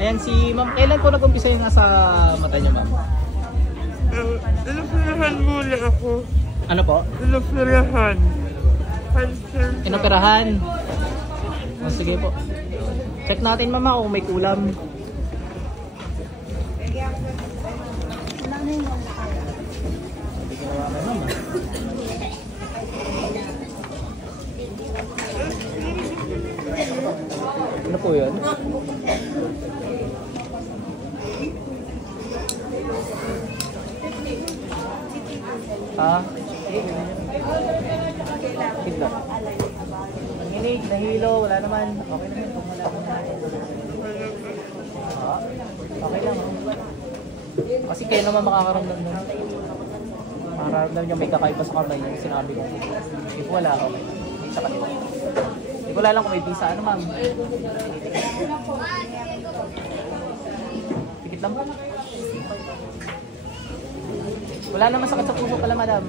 Ayan si ma'am, kailan po nag-umpisa yung nasa mata niyo, ma'am? Inoperahan muna ako. Ano po? Inoperahan. Inoperahan? Oh, sige po. Check natin, ma'am, kung may kulam. Ano po yun? Ha? Kidla. Nanginig, nahilo, wala naman. Okay naman kung wala naman. Ha? Okay lang. Kasi kayo naman makakaramdam nun. Makakaramdam niya may kakaiba sa kamay yung sinabi ko. If wala, okay. Hindi sa kanila. Hindi ko lang kung may visa. Ano, ma'am? Pikit lang po. Wala naman sakit sa puso pala, madam.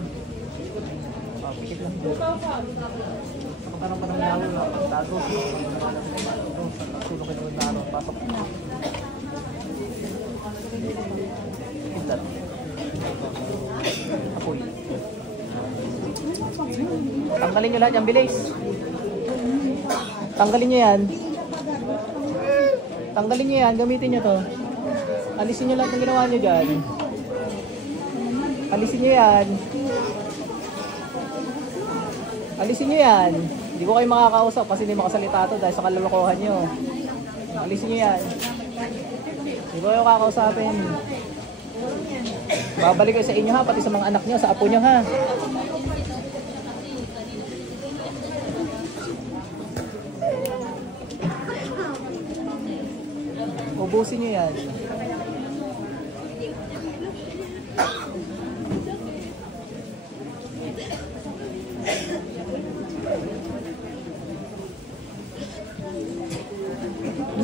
Oh, pikit lang. Parang yawo lang. Tago. Tulong kayo na araw. Pasok. Pikit lang. Apoy. Tanggalin nyo lahat yung bilis. Tanggalin nyo yan. Tanggalin nyo yan. Gamitin nyo to. Alisin nyo lahat ng ginawa nyo dyan. Alisin nyo yan. Alisin nyo yan. Hindi ko kayo makakausap kasi hindi makasalita to dahil sa kalulukohan nyo. Alisin nyo yan. Hindi ko kayo kakausapin. Babalik kayo sa inyo ha, pati sa mga anak nyo, sa apo nyo ha. Ubusin nyo yan.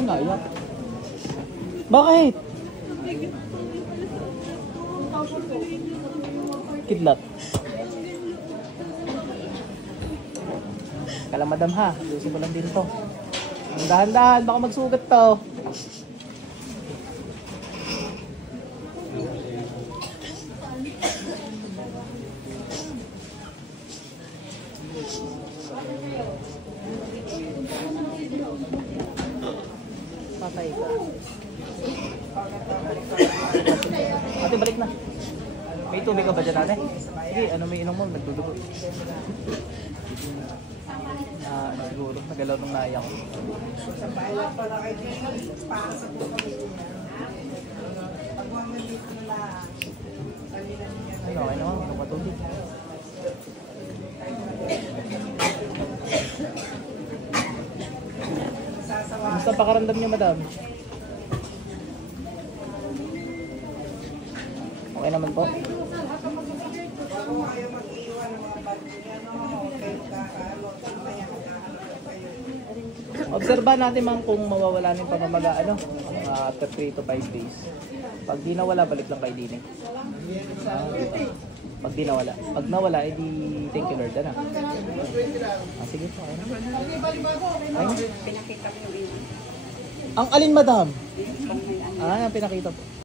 Naiyak. Bakit? Kidlat. Kala madam ha, lusin ko lang din to. Dahan-dahan, baka magsugat to. Patay ka. Ate, balik na. May tubig ka ba dyan, ate? Sige, ano may inom mo? Nagdudugo. Siguro, nagalaw nung naiyak ko. Ano, okay naman. Ano matubig? Basta pakaramdam niya, madam. Okay naman po. Obserbahan natin ma'am kung mawawala ng pamamaga after 3 to 5 days. Pag di nawala, balik lang kay Dine. Pag di nawala. Pag nawala, edi thank you Lord. Ano? Sige po. Ayun. Ang alin madam? Ang pinakita po.